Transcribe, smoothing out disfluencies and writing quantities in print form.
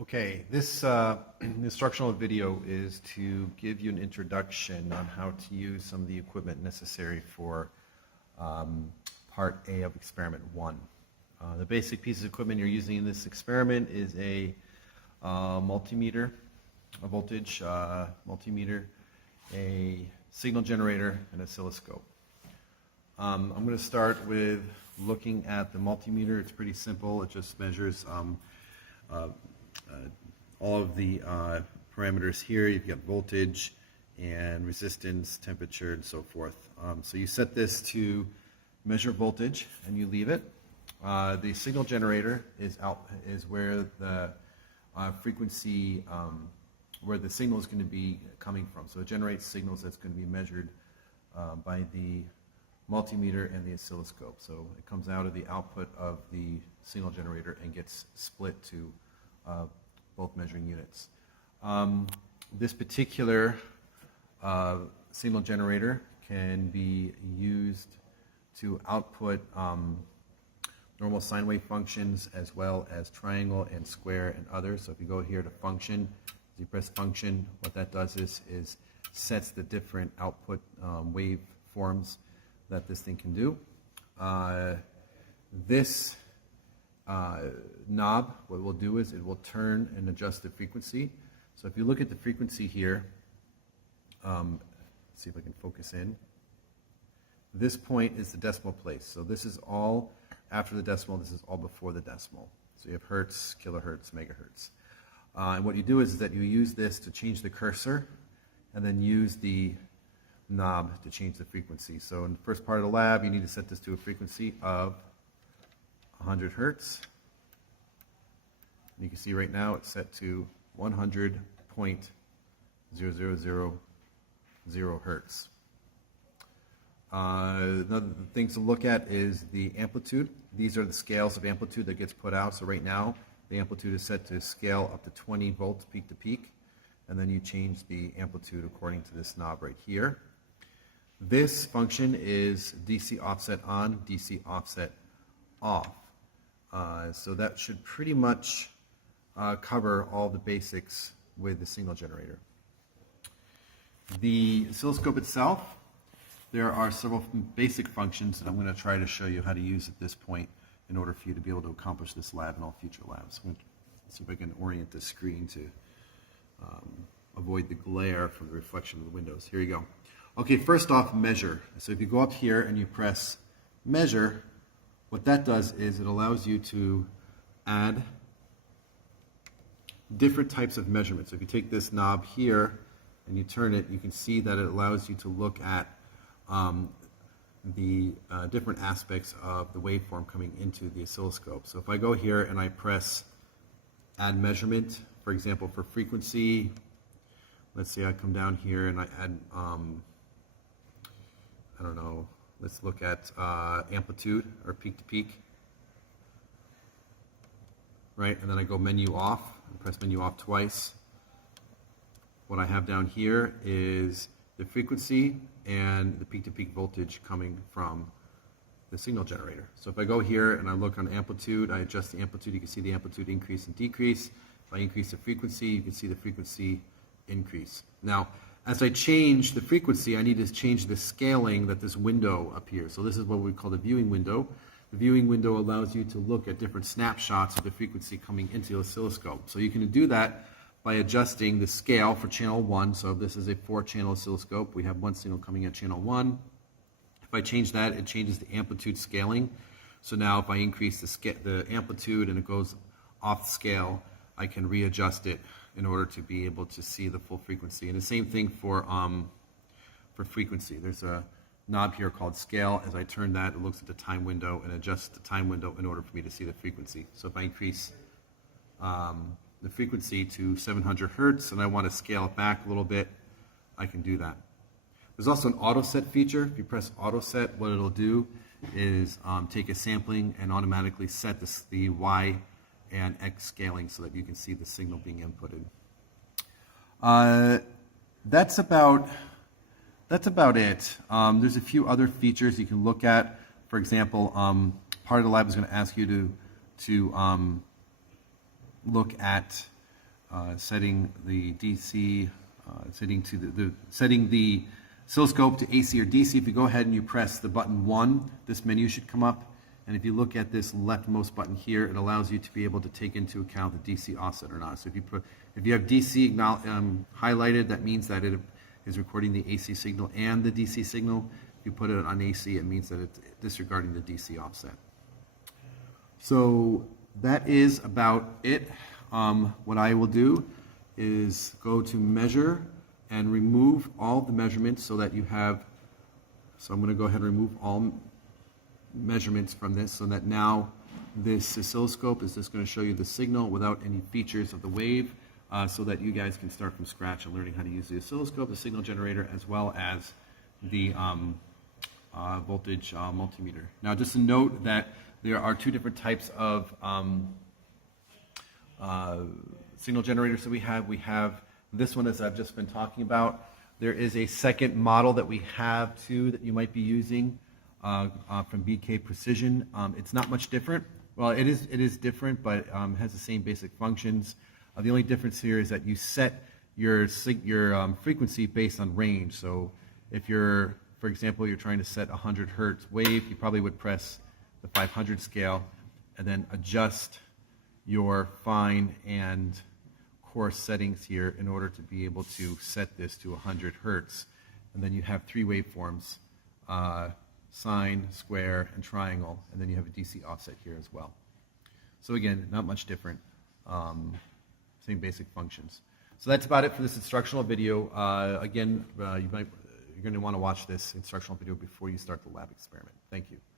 Okay, this instructional video is to give you an introduction on how to use some of the equipment necessary for part A of experiment 1. The basic piece of equipment you're using in this experiment is a multimeter, a voltage multimeter, a signal generator, and an oscilloscope. I'm going to start with looking at the multimeter. It's pretty simple. It just measures all of the parameters here. You've got voltage and resistance, temperature, and so forth. So you set this to measure voltage and you leave it. The signal generator is where the frequency, where the signal is going to be coming from. So it generates signals that's going to be measured by the multimeter and the oscilloscope. So it comes out of the output of the signal generator and gets split to both measuring units. This particular signal generator can be used to output normal sine wave functions as well as triangle and square and others. So if you go here to function, as you press function, what that does is sets the different output wave forms that this thing can do. This knob, what it will do is it will turn and adjust the frequency. So if you look at the frequency here, let's see if I can focus in. This point is the decimal place. So this is all after the decimal, this is all before the decimal. So you have hertz, kilohertz, megahertz. And what you do is that you use this to change the cursor and then use the knob to change the frequency. So in the first part of the lab, you need to set this to a frequency of 100 hertz. And you can see right now it's set to 100.0000 hertz. Another thing to look at is the amplitude. These are the scales of amplitude that gets put out. So right now the amplitude is set to scale up to 20 volts peak to peak, and then you change the amplitude according to this knob right here. This function is DC offset on, DC offset off. So that should pretty much cover all the basics with the signal generator. The oscilloscope itself, there are several basic functions that I'm going to try to show you how to use at this point in order for you to be able to accomplish this lab and all future labs. I'm going to see if I can orient the screen to avoid the glare from the reflection of the windows. Here you go. Okay, first off, measure. So if you go up here and you press measure, what that does is it allows you to add different types of measurements. So if you take this knob here and you turn it, you can see that it allows you to look at the different aspects of the waveform coming into the oscilloscope. So if I go here and I press add measurement, for example, for frequency, let's say I come down here and I add, I don't know, let's look at amplitude or peak to peak, right? And then I go menu off and press menu off twice. What I have down here is the frequency and the peak to peak voltage coming from the signal generator. So if I go here and I look on amplitude, I adjust the amplitude, you can see the amplitude increase and decrease. If I increase the frequency, you can see the frequency increase. Now, as I change the frequency, I need to change the scaling that this window appears. So this is what we call the viewing window. The viewing window allows you to look at different snapshots of the frequency coming into the oscilloscope. So you can do that by adjusting the scale for channel 1. So if this is a 4-channel oscilloscope, we have one signal coming at channel 1. If I change that, it changes the amplitude scaling. So now if I increase the amplitude and it goes off scale, I can readjust it in order to be able to see the full frequency. And the same thing for frequency. There's a knob here called scale. As I turn that, it looks at the time window and adjusts the time window in order for me to see the frequency. So if I increase the frequency to 700 hertz and I want to scale it back a little bit, I can do that. There's also an auto set feature. If you press auto set, what it'll do is take a sampling and automatically set the Y and X scaling so that you can see the signal being inputted. That's about it. There's a few other features you can look at. For example, part of the lab is going to ask you to look at setting the DC, setting the oscilloscope to AC or DC. If you go ahead and you press the button 1, this menu should come up. And if you look at this leftmost button here, it allows you to be able to take into account the DC offset or not. So if you have DC highlighted, that means that it is recording the AC signal and the DC signal. If you put it on AC, it means that it's disregarding the DC offset. So that is about it. What I will do is go to measure and remove all the measurements so that you have, so I'm going to go ahead and remove all measurements from this so that now this oscilloscope is just going to show you the signal without any features of the wave, so that you guys can start from scratch and learning how to use the oscilloscope, the signal generator, as well as the voltage multimeter. Now, just a note that there are 2 different types of signal generators that we have. We have this one, as I've just been talking about. There is a second model that we have too that you might be using from BK Precision. It's not much different. Well, it is different, but it has the same basic functions. The only difference here is that you set your frequency based on range. So if you're, for example, you're trying to set a 100 hertz wave, you probably would press the 500 scale and then adjust your fine and coarse settings here in order to be able to set this to 100 hertz. And then you have 3 waveforms, sine, square, and triangle, and then you have a DC offset here as well. So again, not much different, same basic functions. So that's about it for this instructional video. Again, you're going to want to watch this instructional video before you start the lab experiment. Thank you.